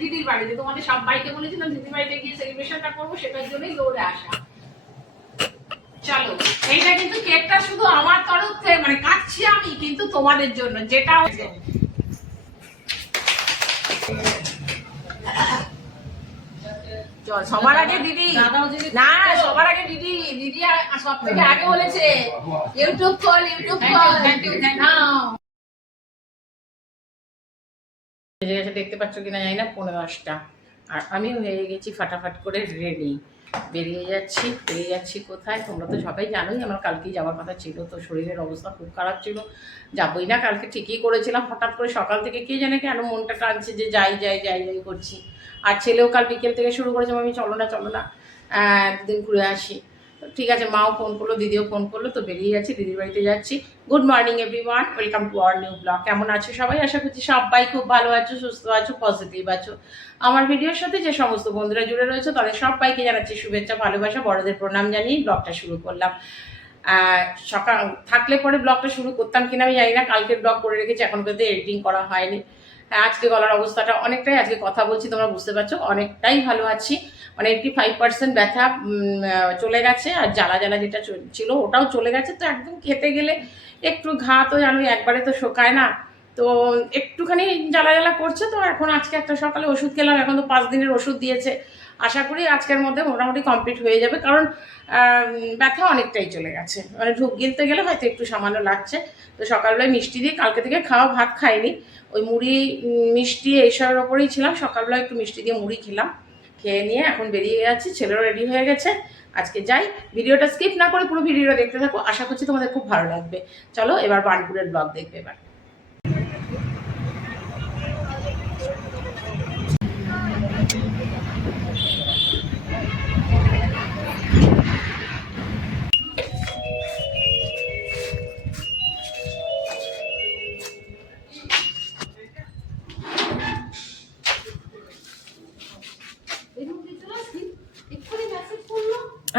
দিদির বাড়িতে তোমাদের সব সবাইকে বলেছিলাম দিদির বাড়িতে গিয়ে সেলিব্রেশনটা করব সেটার জন্যই দৌড়ে আসা। চলো এইটা কিন্তু কেকটা শুধু আমার তরফ থেকে মানে কাটছি আমি কিন্তু তোমাদের জন্য যেটা হচ্ছে সবার আগে দিদি। না সবার আগে দিদি দিদি সব থেকে আগে বলেছে ইউটিউব কল ইউটিউব কল না দেখতে পাচ্ছ কিনা জানি না, পনেরো দশটা। আর আমিও হয়ে গেছি ফাটাফাট করে রেডি বেরিয়ে যাচ্ছি বেরিয়ে যাচ্ছি কোথায়? তোমরা তো সবাই জানোই, আমার কালকেই যাওয়ার কথা ছিল, তো শরীরের অবস্থা খুব খারাপ ছিল। যাবোই না, কালকে ঠিকই করেছিলাম, হঠাৎ করে সকাল থেকে কে জানে কেন মনটা টানছে যে যাই যাই যাই যাই করছি। আর ছেলেও কাল বিকেল থেকে শুরু করেছে আমি চলো না চলো না। দুদিন ঘুরে আসি। ঠিক আছে মাও ফোন করল দিদিও ফোন করল তো বেরিয়ে যাচ্ছি দিদির বাড়িতে যাচ্ছি। Good morning everyone welcome to our new blog কেমন আছো সবাই? আশা করছি সবাই খুব ভালো আছো সুস্থ আছো পজিটিভ আছো। আমার ভিডিওর সাথে যে সমস্ত বন্ধুরা জুড়ে রয়েছে তাদের সবাইকে জানাচ্ছি শুভেচ্ছা ভালোবাসা বড়দের প্রণাম জানিয়ে ব্লগটা শুরু করলাম। সকাল থাকলে পরে ব্লগটা শুরু করতাম কিনা আমি জানি না কালকে ব্লগ করে রেখেছি এখন পর্যন্ত এডিটিং করা হয়নি। হ্যাঁ, আজকে গলার অবস্থাটা অনেকটাই, আজকে কথা বলছি, তোমরা বুঝতে পারছ, অনেকটাই ভালো আছি। এইটটি ফাইভ পার্সেন্ট ব্যথা চলে গেছে, আর জ্বালা জ্বালা যেটা ছিল ওটাও চলে গেছে। তো একদম খেতে গেলে একটু ঘা তো জানো একবারে তো শোকায় না। তো একটুখানি জ্বালা জ্বালা করছে, তো এখন আজকে একটা সকালে ওষুধ খেলাম, এখন তো পাঁচ দিনের ওষুধ দিয়েছে। আশা করি আজকের মধ্যে মোটামুটি কমপ্লিট হয়ে যাবে, কারণ ব্যথা অনেকটাই চলে গেছে। মানে ঢুক গিলতে গেলে হয়তো একটু সামান্য লাগছে। তো সকালবেলায় মিষ্টি দিয়ে কালকে থেকে খাওয়া ভাত খাইনি। ওই মুড়ি মিষ্টি এইসবের ওপরেই ছিলাম। সকালবেলা একটু মিষ্টি দিয়ে মুড়ি খেলাম। খেয়ে নিয়ে এখন বেরিয়ে যাচ্ছি ছেলেও রেডি হয়ে গেছে। আজকে যাই, ভিডিওটা স্কিপ না করে পুরো ভিডিওটা দেখতে থাকো। আশা করছি তোমাদের খুব ভালো লাগবে। চলো এবার বার্নপুরের ব্লগ দেখবে এবার।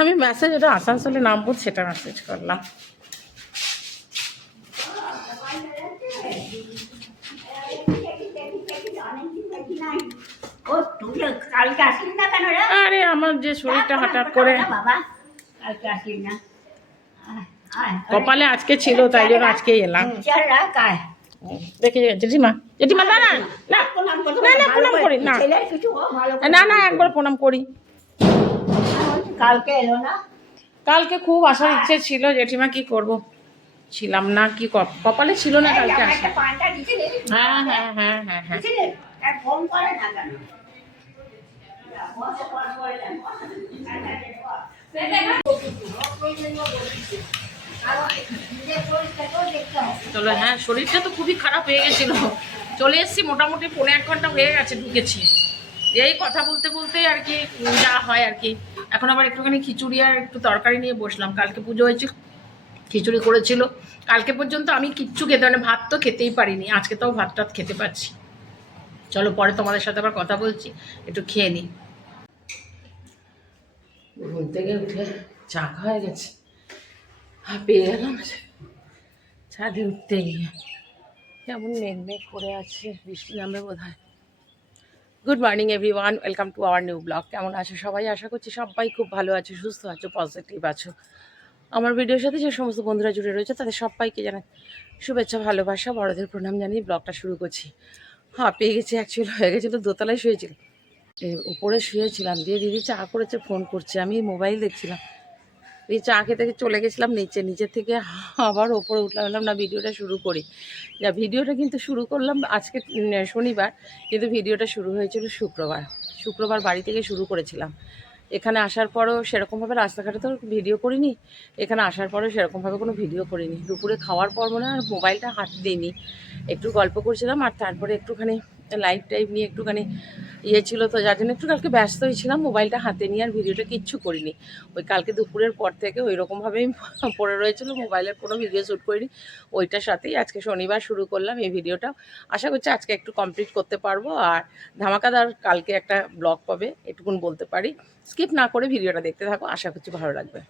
আমি মেসেজ ওটা আসানসোলে নামবো সেটা মেসেজ করলাম। আরে আমার যে শরীরটা হঠাৎ করে। কপালে আজকে ছিল তাই জন্য আজকেই এলাম। দেখে জেঠিমা জেঠিমা না না, না, প্রণাম করি, না। না না একবার প্রণাম করি। কালকে এলো না? কালকে খুব আসার ইচ্ছে ছিল জেঠিমা কি করব? ছিলাম না কি কপ- কপালে ছিল না কালকে আসা। হ্যাঁ হ্যাঁ হ্যাঁ হ্যাঁ হ্যাঁ। চলো হ্যাঁ শরীরটা তো খুবই খারাপ হয়ে গেছিল। চলে এসেছি মোটামুটি পৌনে এক ঘণ্টা হয়ে গেছে ঢুকেছি। এই কথা বলতে বলতে আর কি যা হয় আর কি। এখন আবার একটুখানি খিচুড়ি আর একটু তরকারি নিয়ে বসলাম। কালকে পুজো হয়েছিল খিচুড়ি করেছিল। কালকে পর্যন্ত আমি কিচ্ছু খেতে মানে ভাত তো খেতেই পারিনি, আজকে তাও ভাত টাত খেতে পারছি। চলো পরে তোমাদের সাথে আবার কথা বলছি, একটু খেয়ে নিই। ঘুম থেকে উঠে চা খাওয়া গেছে। আর পেয়ে গেলাম ছাদে উঠতে গিয়ে। কেমন মেঘ মেঘ করে আছে, বৃষ্টি নামবে বোধ হয় good morning everyone welcome to our new blog কেমন আছো সবাই? আশা করছি সবাই খুব ভালো আছে, সুস্থ আছো পজিটিভ আছো। আমার ভিডিওর সাথে যে সমস্ত বন্ধুরা জুড়ে রয়েছে, তাদের সবাইকে জানাই শুভেচ্ছা, ভালোবাসা, বড়দের প্রণাম জানিয়ে ব্লগটা শুরু করছি। হ্যাঁ পেয়ে গেছি অ্যাকচুয়ালি হয়ে গেছিল দোতলায় শুয়েছিল উপরে শুয়েছিলাম, দিয়ে দিদি চা করেছে ফোন করছে, আমি মোবাইল দেখছিলাম। এই চা খেতে চলে গেছিলাম নিচে নিচের থেকে আবার ওপরে উঠলাম না, ভিডিওটা শুরু করি। যা, ভিডিওটা কিন্তু শুরু করলাম আজকে শনিবার, কিন্তু ভিডিওটা শুরু হয়েছিল শুক্রবার। শুক্রবার বাড়ি থেকে শুরু করেছিলাম। এখানে আসার পরও সেরকমভাবে রাস্তাঘাটে তো ভিডিও করিনি, এখানে আসার পরও সেরকমভাবে কোনো ভিডিও করিনি। দুপুরে খাওয়ার পর মনে হয় আর মোবাইলটা হাতে দিইনি। একটু গল্প করছিলাম আর তারপরে একটুখানি লাইভ টাইপ নিয়ে একটুখানি ইয়ে ছিল তো, যার জন্য একটু কালকে ব্যস্তই ছিলাম, মোবাইলটা হাতে নিয়ে আর ভিডিওটা কিচ্ছু করিনি। ওই কালকে দুপুরের পর থেকে ওই রকমভাবেই পড়ে রয়েছিল, মোবাইলের কোনো ভিডিও শ্যুট করিনি। ওইটার সাথেই আজকে শনিবার শুরু করলাম এই ভিডিওটা। আশা করছি আজকে একটু কমপ্লিট করতে পারব। আর ধামাকাদার কালকে একটা ব্লগ পাবে, এটুকুন বলতে পারি। স্কিপ না করে ভিডিওটা দেখতে থাকো, আশা করছি ভালো লাগবে।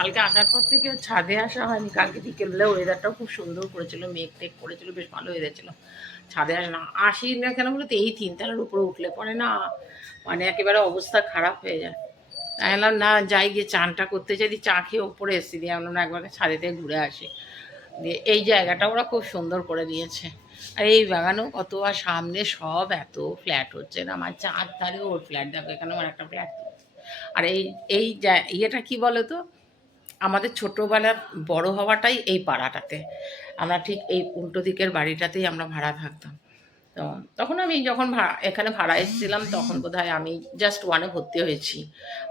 কালকে আসার পর থেকে ছাদে আসা হয়নি। কালকে বিকেলবেলা ওয়েদারটাও খুব সুন্দর করেছিল মেঘ টেক করেছিল, বেশ ভালো হয়ে ছিল। ছাদে আসে না আসি না কেন বলতো, এই তিনতলার উপরে উঠলে পরে না মানে একেবারে অবস্থা খারাপ হয়ে যায়। তাই বললাম না, যাই গিয়ে চানটা করতে চাই চা খেয়ে ওপরে এসে দিয়ে আমরা না, একবার ছাদে ঘুরে আসি। দিয়ে এই জায়গাটা ওরা খুব সুন্দর করে দিয়েছে। আর এই বাগানেও কত, আর সামনে সব এত ফ্ল্যাট হচ্ছে না, আমার চার ধারে ওর ফ্ল্যাট দেখো, এখানে আমার একটা ফ্ল্যাট আর এই এই ইয়েটা কি বলো তো আমাদের ছোটোবেলার বড় হওয়াটাই এই পাড়াটাতে। আমরা ঠিক এই উল্টো দিকের বাড়িটাতেই আমরা ভাড়া থাকতাম। তো তখন আমি যখন ভাড়া এখানে ভাড়া এসেছিলাম, তখন বোধহয় আমি জাস্ট ওয়ানে ভর্তি হয়েছি।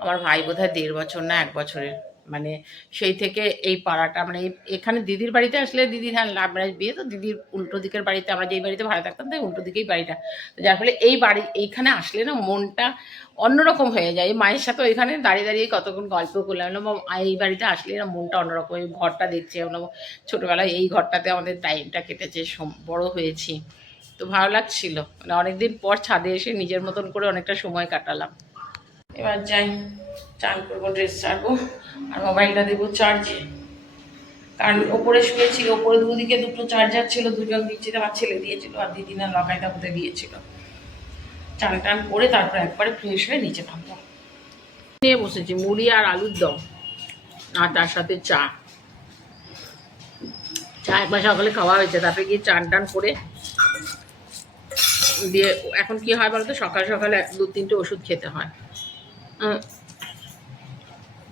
আমার ভাই বোধহয় দেড় বছর না এক বছরের। মানে সেই থেকে এই পাড়াটা মানে এখানে দিদির বাড়িতে আসলে দিদির হ্যাঁ ম্যারেজ বিয়ে তো দিদির উল্টো দিকের বাড়িতে আমরা যেই বাড়িতে ভাড়া থাকতাম তাই উল্টো দিকেই বাড়িটা। তো যার ফলে এই বাড়ি এইখানে আসলে না মনটা অন্যরকম হয়ে যায়। মায়ের সাথে ওইখানে দাঁড়িয়ে দাঁড়িয়ে কতক্ষণ গল্প করলাম "মা, এই বাড়িতে আসলে না মনটা অন্যরকম এই ঘরটা দেখছি আমরা ছোটোবেলায় এই ঘরটাতে আমাদের টাইমটা কেটেছে বড় হয়েছি। তো ভালো লাগছিল। মানে অনেকদিন পর ছাদে এসে নিজের মতন করে অনেকটা সময় কাটালাম। এবার যাই, চান করব ড্রেস ছাড়বো, আর মোবাইলটা দেবো চার্জে কারণ ওপরে শুয়েছি, ওপরে দুদিকে দুটো চার্জার ছিল, দুজন দিচ্ছিল আমার ছেলে দিয়েছিল আর দিদি না লকাইটা হতে দিয়েছিল। চান টান করে তারপর একবারে ফ্রেশ হয়ে নিচে নামবো। নিয়ে বসেছি, মুড়ি আর আলুর দম, আর তার সাথে চা। চা একবার সকালে খাওয়া হয়েছে, তারপরে গিয়ে চান টান করে দিয়ে, এখন কি হয় বলতো, সকাল সকালে দু তিনটে ওষুধ খেতে হয়।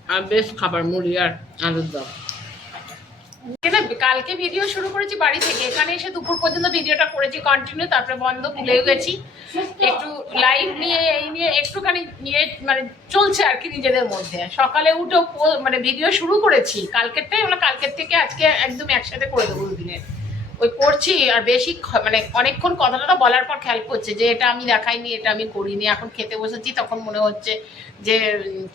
আর বেশ খাবার, মুড়ি আর আলুর দম। কালকে ভিডিও শুরু করেছি বাড়ি থেকে। এখানে এসে দুপুর পর্যন্ত ভিডিওটা করেছি কন্টিনিউ তারপরে বন্ধ, ভুলেও গেছি। একটু লাইভ নিয়ে, এই নিয়ে একটুখানি নিয়ে মানে চলছে আর কি নিজেদের মধ্যে। সকালে উঠে পো- মানে ভিডিও শুরু করেছি। কালকেরটাই আমরা কালকের থেকে আজকে একদম একসাথে করে দেবো দুদিনের ওই করছি আর বেশি মানে অনেকক্ষণ কথাটা বলার পর খেয়াল করছে যে এটা আমি দেখাইনি এটা আমি করিনি। এখন খেতে বসেছি তখন মনে হচ্ছে যে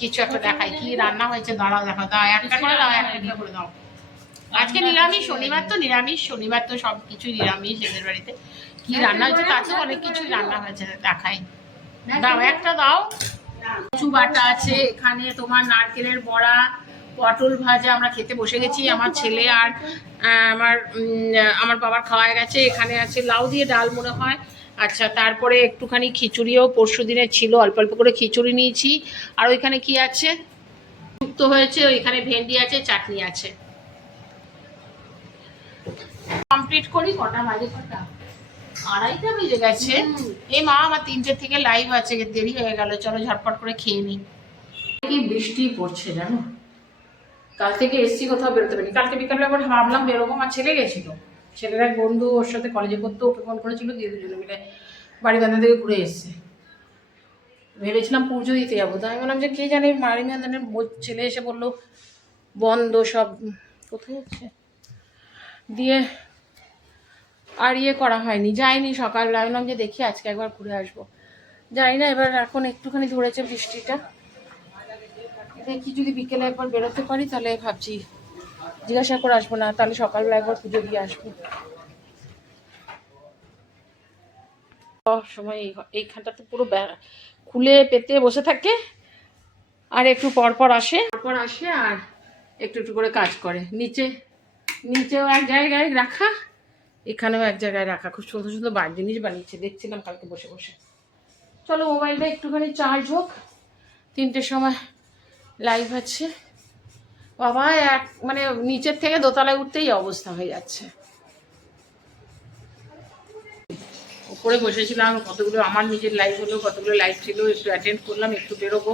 কিছু একটা দেখাই। কি রান্না হয়েছে? দাঁড়াও দেখো দাও একটা করে দাও একটা করে দাও আজকে নিরামিষ শনিবার তো নিরামিষ শনিবার তো সব কিছুই নিরামিষ এদের বাড়িতে। কি রান্না হয়েছে? তাতেও অনেক কিছুই রান্না হয়েছে দেখাই। দাও একটা দাও। কচু বাটা আছে এখানে তোমার নারকেলের বড়া পটল ভাজা আমরা খেতে বসে গেছি, আমার ছেলে আর আমার আমার বাবার খাওয়া গেছে, এখানে আছে লাউ দিয়ে ডাল মনে হয়। আচ্ছা তারপরে একটুখানি খিচুড়িও পরশু দিনের ছিল, অল্প অল্প করে খিচুড়ি নিয়েছি। আর ওইখানে কি আছে? যুক্ত হয়েছে, ওইখানে ভেন্ডি আছে, চাটনি আছে। কমপ্লিট করি, কটা বাজে, কটা? আড়াইটা বেজে গেছে। এই মা, আমার তিনটে থেকে লাইভ আছে, দেরি হয়ে গেল, চলো ঝটপট করে খেয়ে নিই। বৃষ্টি পড়ছে জানো? কাল থেকে এসছি কোথাও বেরোতে পারিনি। কালকে বিকালে আবার ভাবলাম বেরোবো আমার ছেলে গেছিল। ছেলের এক বন্ধু ওর সাথে কলেজে পড়তে, ওকে ফোন করেছিল, দিয়ে দুজনে মিলে বাড়ি বান্ধা থেকে ঘুরে এসছে। ভেবেছিলাম পুজো দিতে যাব তো আমি বললাম যে কে জানে বাড়ি বান্ধানের ছেলে এসে বলল, বন্ধ সব কোথায় যাচ্ছে? দিয়ে আর ইয়ে করা হয়নি, যাইনি সকাল ভাবলাম যে দেখি আজকে একবার ঘুরে আসব। যাই না, এবার এখন একটুখানি ধরেছে বৃষ্টিটা। দেখি যদি বিকেলে একবার বেরোতে পারি, তাহলে ভাবছি জিজ্ঞাসা করে আসব না, তাহলে সকালবেলা একবার পুজো দিয়ে আসব। সময় এই এইখানটাতে পুরো খুলে পেতে বসে থাকে, আর একটু পর পর আসে। পর আসে আর একটু একটু করে কাজ করে। নিচে, নিচেও এক জায়গায় রাখা, এখানেও এক জায়গায় রাখা। খুব সুন্দর সুন্দর বার জিনিস বানিয়েছে, দেখছিলাম কালকে বসে বসে। চলো মোবাইলটা একটুখানি চার্জ হোক। তিনটের সময় লাইভ আছে। বাবা, এক মানে নিচের থেকে দোতলায় উঠতেই অবস্থা হয়ে যাচ্ছে। উপরে বসেছিলাম, কতগুলো আমার নিজের লাইভ হলো, কতগুলো লাইভ ছিল, একটু অ্যাটেন্ড করলাম, একটু বেরোবো।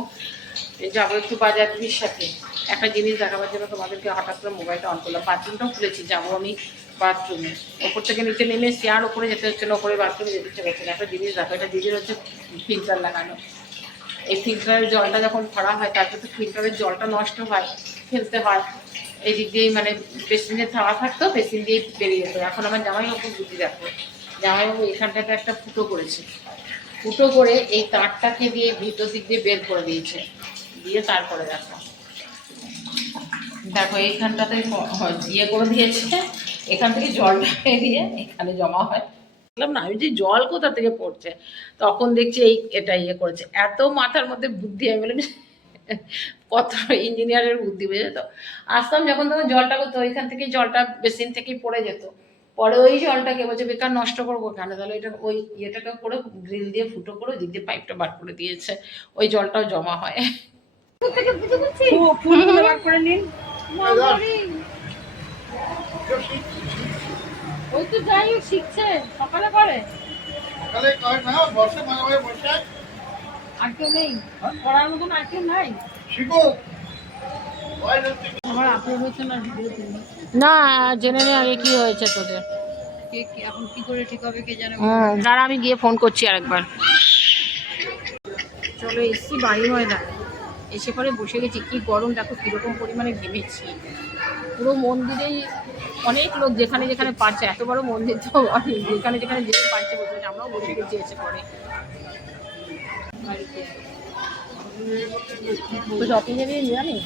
যাব একটু বাজার দিদির সাথে একটা জিনিস দেখাবার জন্য তোমাদেরকে হঠাৎ করে মোবাইলটা অন করলাম। বাথরুমটাও খুলেছি, যাব আমি বাথরুমে ওপর থেকে নিচে নেমে আর ওপরে যেতে হচ্ছে না ওপরে বাথরুমে যেতে করছে না। একটা জিনিস দেখো এটা দিদির হচ্ছে ফিল্টার লাগানো। এই ফিল্টারের জলটা যখন ভরা হয় তারপর তো ফিল্টারের জলটা নষ্ট হয়, ফেলতে হয়। এই দিক দিয়েই মানে পেসিনে থাওয়া থাকতো পেসিন দিয়েই বেরিয়ে যেত। এখন আমার জামাইবাবু বুদ্ধি দেখো, জামাইবাবু এখানটাতে একটা ফুটো করেছে। ফুটো করে এই তারটাকে দিয়ে ভিতর দিক দিয়ে বের করে দিয়েছে। দিয়ে তারপরে দেখো। দেখো, এইখানটাতে ইয়ে করে দিয়েছে। এখান থেকে জলটা দিয়ে এখানে জমা হয়। বললাম না আমি যে জল কোথা থেকে পড়ছে? তখন দেখছি এই এটা ইয়ে করেছে। এত মাথার মধ্যে বুদ্ধি আমি বললাম কত ইঞ্জিনিয়ারের বুদ্ধি বুঝে তো? আসতাম যখন তখন জলটা করতো ওইখান থেকে জলটা বেসিন থেকেই পড়ে যেত। পরে ওই জলটাকে বলছে বেকার নষ্ট করব কেন? তাহলে এটা ওই ইয়েটাকে করে গ্রিল দিয়ে ফুটো করে দিক দিয়ে পাইপটা বার করে দিয়েছে। ওই জলটাও জমা হয়। বার করে নিন। ওই তো যাই হোক শিখছে সকালে করে। সকালে কয় না বর্ষা মাঝে মাঝে বর্ষায় আর কেউ নেই। পড়ার মতন আর কেউ নাই? শিখো। আমার আপলোড হচ্ছে না ভিডিও না জেনে নে আগে কি হয়েছে তোদের। কে কি এখন কি করে ঠিক হবে কে জানে? দাঁড়া আমি গিয়ে ফোন করছি আরেকবার। চলো এসছি বাড়ি ময়দান এসে পরে বসে গেছি। কি গরম দেখো কীরকম পরিমাণে ঘেমেছি। পুরো মন্দিরেই অনেক লোক যেখানে যেখানে পারছে এত বড় মন্দির তো অনেক যেখানে যেখানে যেতে পারছে বলছে আমরাও বসে গেছি এসে পরে। তো শপিং এ নিয়ে এই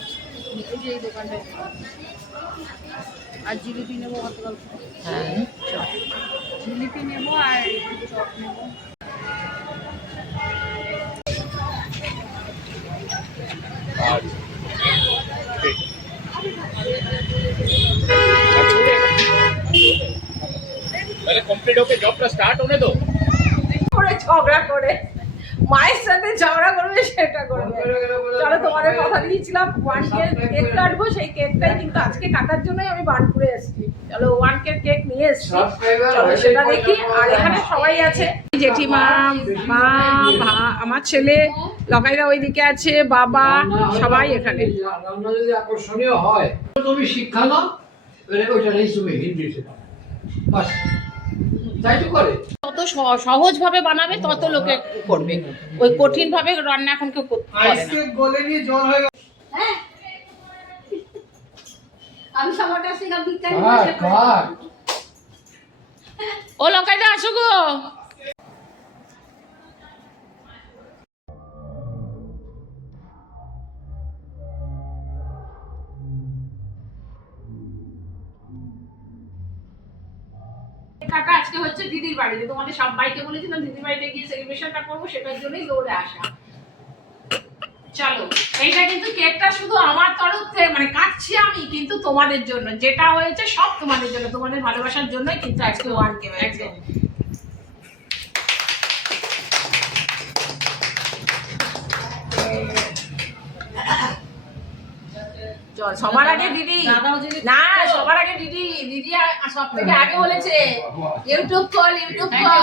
আর জিলিপি নেব হ্যাঁ। জিলিপি নেব আর চপ নেব। আর তাহলে কমপ্লিট ওকে জবটা স্টার্ট তো। করে ঝগড়া করে। মায়ের সাথে ঝগড়া করবে সেটা করবে। চলো তোমাদের কথা দিয়েছিলাম ওয়ান কেক কেক কাটবো সেই কেকটাই কিন্তু আজকে কাটার জন্যই আমি বার্নপুরে এসেছি। চলো ওয়ান কেক কেক নিয়ে এসেছি। চলো সেটা দেখি আর এখানে সবাই আছে। জেঠিমা মা আমার ছেলে লকাইরা ওইদিকে আছে বাবা সবাই এখানে। রান্না যদি আকর্ষণীয় হয়। তুমি শিক্ষা নাও ওইটা তুমি হিন্দি বাস। তত ভাবে সহজভাবে বানাবে তত লোকে করবে। ওই কঠিন ভাবে রান্না এখন কেউ করতে জল হয়ে হ্যাঁ। আমি সবারটা শিখা বিজ্ঞানী কার বসে করি। কার ও লকাইদা আসো গো। কাকা আজকে হচ্ছে দিদির বাড়িতে তোমাদের সবাইকে বলেছিলাম দিদির বাড়িতে গিয়ে সেলিব্রেশনটা করব, সেটার জন্যই দৌড়ে আসা। চলো, এইটা কিন্তু কেকটা শুধু আমার তরফ থেকে মানে কাটছি আমি কিন্তু তোমাদের জন্য। যেটা হয়েছে সব তোমাদের জন্য, তোমাদের ভালোবাসার জন্যই কিন্তু আজকে ওয়ান কে হয়েছে চল সবার আগে দিদি। না সবার আগে দিদি দিদি সব থেকে আগে বলেছে। ইউটিউব কল ইউটিউব কল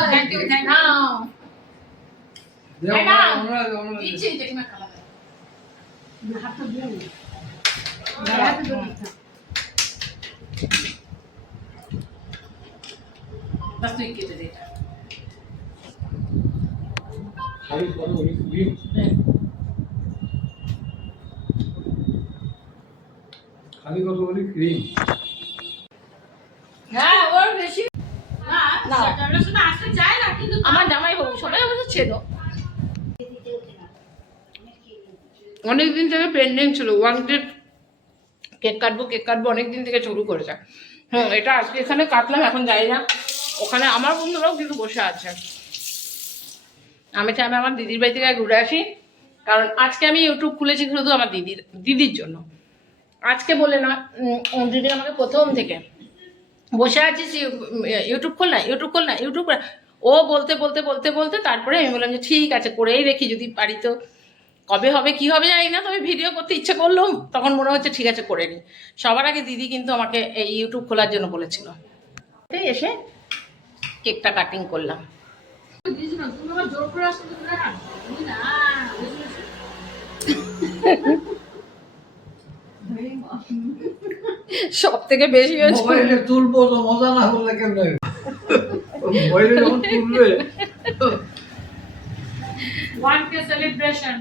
বাস তুই কেটে দে এটা। খালি কত বলি ক্রিম। হ্যাঁ ওর বেশি না ক্যামেরার আসতে চায় না কিন্তু আমার জামাই বাবু সবাই অবশ্য ছিল। অনেক দিন থেকে পেন্ডিং ছিল ওয়ান ডেট কেক কাটবো কেক কাটবো অনেক দিন থেকে শুরু করেছে। হুম এটা আজকে এখানে কাটলাম এখন যাই না। ওখানে আমার বন্ধুরাও কিন্তু বসে আছে। আমি চাই আমি আমার দিদির বাড়ি থেকে ঘুরে আসি কারণ আজকে আমি ইউটিউব খুলেছি শুধু আমার দিদির দিদির জন্য। আজকে বলে না দিদি আমাকে প্রথম থেকে। বসে আছিস ইউ- ইউটিউব খোল না, ইউটিউব খোল না, ইউটিউব। ও বলতে বলতে বলতে বলতে তারপরে আমি বললাম যে ঠিক আছে, করেই রেখি যদি পারি তো। কবে হবে, কি হবে জানি না, তবে ভিডিও করতে ইচ্ছে করলাম তখন মনে হচ্ছে ঠিক আছে, করে নিই সবার আগে দিদি কিন্তু আমাকে এই ইউটিউব খোলার জন্য বলেছিল। এসে কেকটা কাটিং করলাম। জোর করে আসতে দিলে না তুমি না সব থেকে বেশি হয়েছে। মোবাইলে তুলবো তো মজা না করলে কেমনে মোবাইলে যখন তুলবে ওয়ান কে সেলিব্রেশন